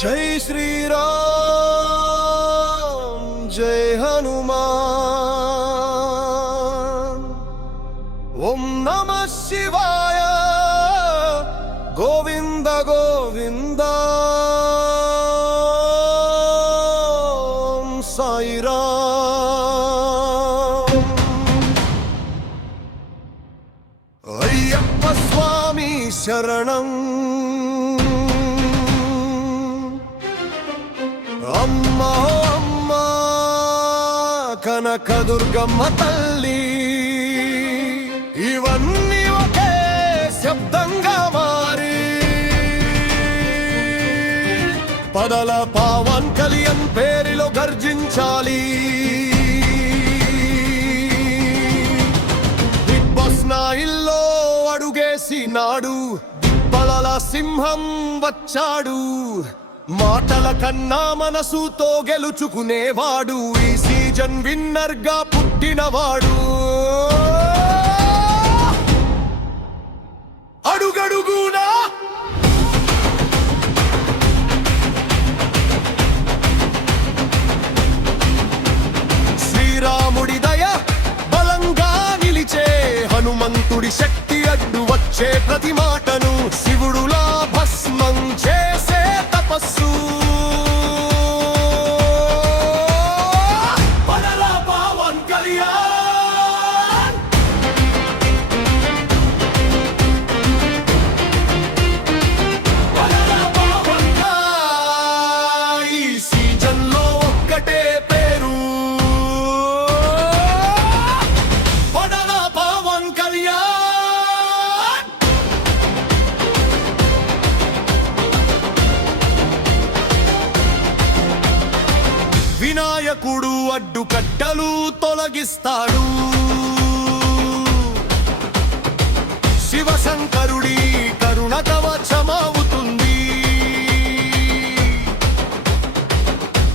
జై శ్రీరామ్ జై హనుమాన్ ఓం నమః శివాయ గోవింద గోవింద సాయిరామ్ అయ్యప్ప స్వామి శరణం అమ్మా అమ్మా కనకదుర్గమ్మ తల్లి ఇవన్నీ ఒకే శబ్దంగా మారి పదల పవన్ కళ్యాణ్ పేరులో గర్జించాలి. బిగ్ బాస్ నాయిల్లో అడుగేసి నాడు పదల సింహం వచ్చాడు. మాటల కన్నా మనసుతో గెలుచుకునేవాడు ఈ సీజన్ విన్నర్ గా పుట్టినవాడు. అడుగడుగునా శ్రీరాముడి దయ బలంగా నిలిచే హనుమంతుడి శక్తి అడ్డు వచ్చే ప్రతి మాటను శివుడులా భస్మం చేసే తపస్సు. పదలా పవన్ కళ్యాణ్ పదలా పవన్ కళ్యాణ్ ఈ సీజన్ లో ఒక్కటే పేరు పదలా పవన్ కళ్యాణ్. వినాయకుడు అడ్డుకట్టలు తొలగిస్తాడు. శివశంకరుడి కరుణ కవచమవుతుంది.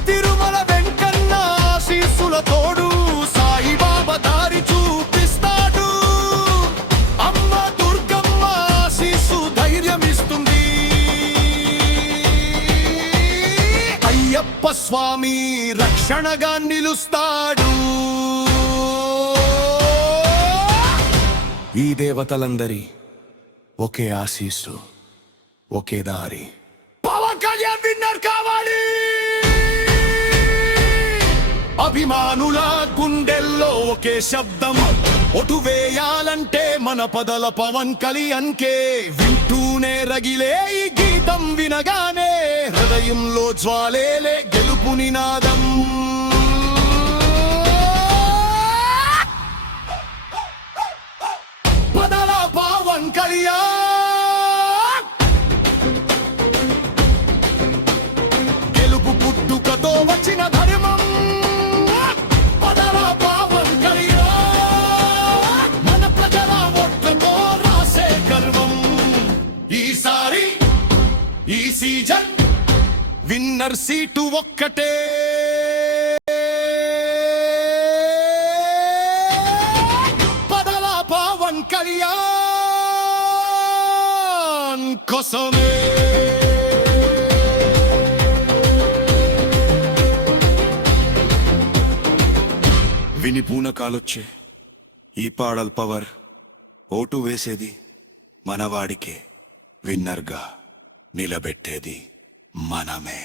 తిరుమల వెంకన్న ఆశీస్సుల తోడు సాయిబాబా దారి చూపిస్తాడు. అమ్మ దుర్గమ్మ ఆశీస్సు ధైర్యమిస్తుంది. అయ్యప్ప స్వామి రక్షణగా నిలుస్తాడు. ఈ దేవతలందరి ఒకే ఆశీస్సు ఒకే దారి. పవన్ కళ్యాణ్ విన్నర్ కావాలి. అభిమానుల గుండెల్లో ఒకే శబ్దం ఒటు వేయాలంటే మన పదల పవన్ కళ్యాణ్కే. వింటూనే రగిలే ఈ గీతం వినగానే హృదయంలో జ్వాలేలే గెలుపు నినాదం. పదల పవన్ కళ్యాణ్ గెలుపు పుట్టుకతో వచ్చిన ధర్మం. పదల పవన్ కళ్యాణ్ మన ప్రజల ఓట్లతో రాసే గర్వం. ఈసారి ఈ సీజన్ విన్నర్ సీటు ఒక్కటే. పదల పవన్ కళ్యాణ్ కోసమే. విని పూనకాలొచ్చే ఈ పాడల్ పవర్ ఓటు వేసేది మనవాడికే. విన్నర్గా నిలబెట్టేది మనమే.